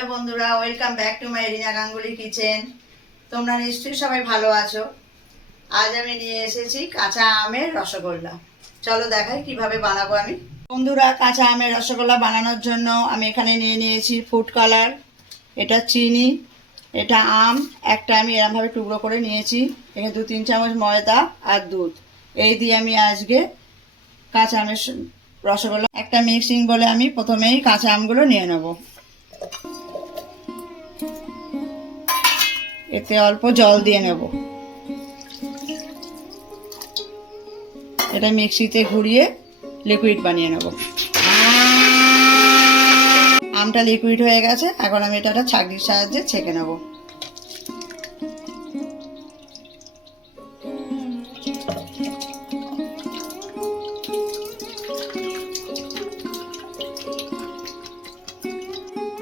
Hello বন্ধুরা, welcome back to my Rina Ganguly kitchen. তোমরা নিশ্চয়ই সবাই ভালো আছো। আজ আমি নিয়ে এসেছি কাঁচা আমের রসগোল্লা। চলো দেখাই কিভাবে বানাবো আমি। বন্ধুরা, কাঁচা আমের রসগোল্লা বানানোর জন্য আমি এখানে নিয়ে নিয়েছি ফুড কালার, এটা চিনি, এটা আম একটা আমি এরমভাবে টুকরো করে নিয়েছি, এখানে 2-3 চামচ ময়দা আর দুধ। এই দিয়ে আমি আজকে কাঁচা আমের রসগোল্লা একটা মিক্সিং বলে আমি প্রথমেই কাঁচা আমগুলো নিয়ে নেব। এতে অল্প জল দিয়ে নেব। এটা মিক্সিতে ঘুরিয়ে লিকুইড বানিয়ে নেব। আমটা লিকুইড হয়ে গেছে, এখন আমি এটা ছাঁকনির সাহায্যে ছেঁকে নেব।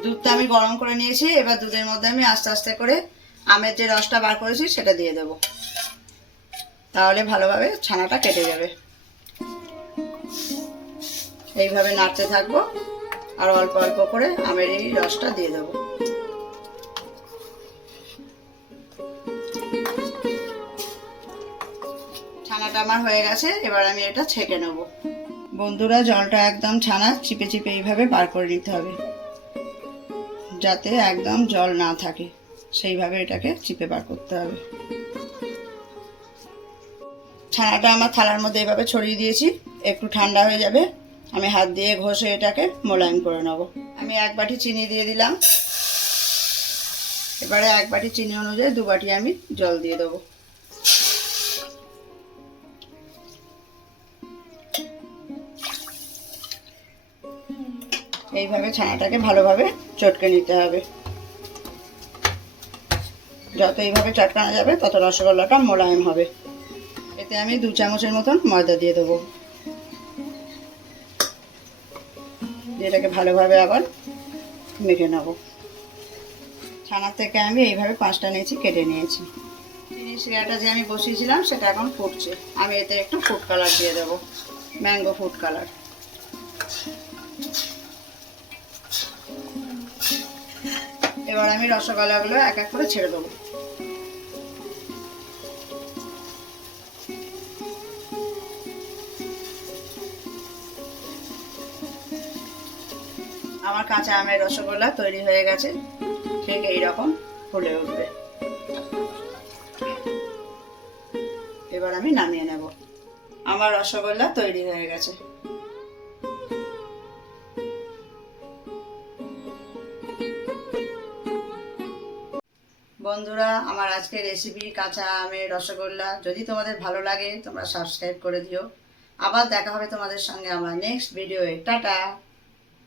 দুধটা আমি গরম করে নিয়েছি, এবার দুধের মধ্যে আমি আস্তে আস্তে করে আমের যে রসটা বার করেছি সেটা দিয়ে দেব। তাহলে ভালোভাবে ছানাটা কেটে যাবে। এইভাবে নাড়তে থাকবো আর অল্প অল্প করে আমের এই রসটা দিয়ে দেব। ছানাটা আমার হয়ে গেছে, এবার আমি এটা ছেঁকে নেব। বন্ধুরা, জলটা একদম ছানা চিপে চিপে এইভাবে বার করে নিতে হবে, যাতে একদম জল না থাকে, সেইভাবে এটাকে চিপে বার করতে হবে। ছানাটা আমার থালার মধ্যে এভাবে ছড়িয়ে দিয়েছি, একটু ঠান্ডা হয়ে যাবে, আমি হাত দিয়ে ঘষে এটাকে মোলায়েম করে নেব। আমি 1 বাটি চিনি দিয়ে দিলাম, এবারে 1 বাটি চিনি অনুযায়ী 2 বাটি আমি জল দিয়ে দেবো। এইভাবে ছানাটাকে ভালোভাবে চটকে নিতে হবে। যত এইভাবে চটকানো যাবে তত রসগোল্লাটা মোলায়েম হবে। এতে আমি 2 চামচের মতন ময়দা দিয়ে দেবো। এটাকে ভালোভাবে আবার মেখে নেব। ছানার থেকে আমি এইভাবে 5টা নিয়েছি, কেটে নিয়েছি। চিনির শিরাটা যে আমি বসিয়েছিলাম সেটা এখন ফুটছে, আমি এতে একটু ফুড কালার দিয়ে দেবো, ম্যাঙ্গো ফুড কালার। এবার আমি রসগোল্লাগুলো এক এক করে ছেড়ে দেবো। আমার কাঁচা আমের রসগোল্লা তৈরি হয়ে গেছে, ঠিক এইরকম ফুলে উঠবে। এবার আমি নামিয়ে নেব। আমার রসগোল্লা তৈরি হয়ে গেছে। বন্ধুরা, আমার আজকের রেসিপি কাঁচা আমের রসগোল্লা যদি তোমাদের ভালো লাগে তোমরা সাবস্ক্রাইব করে দিও। আবার দেখা হবে তোমাদের সঙ্গে আমার নেক্সট ভিডিওয়ে। টাটা।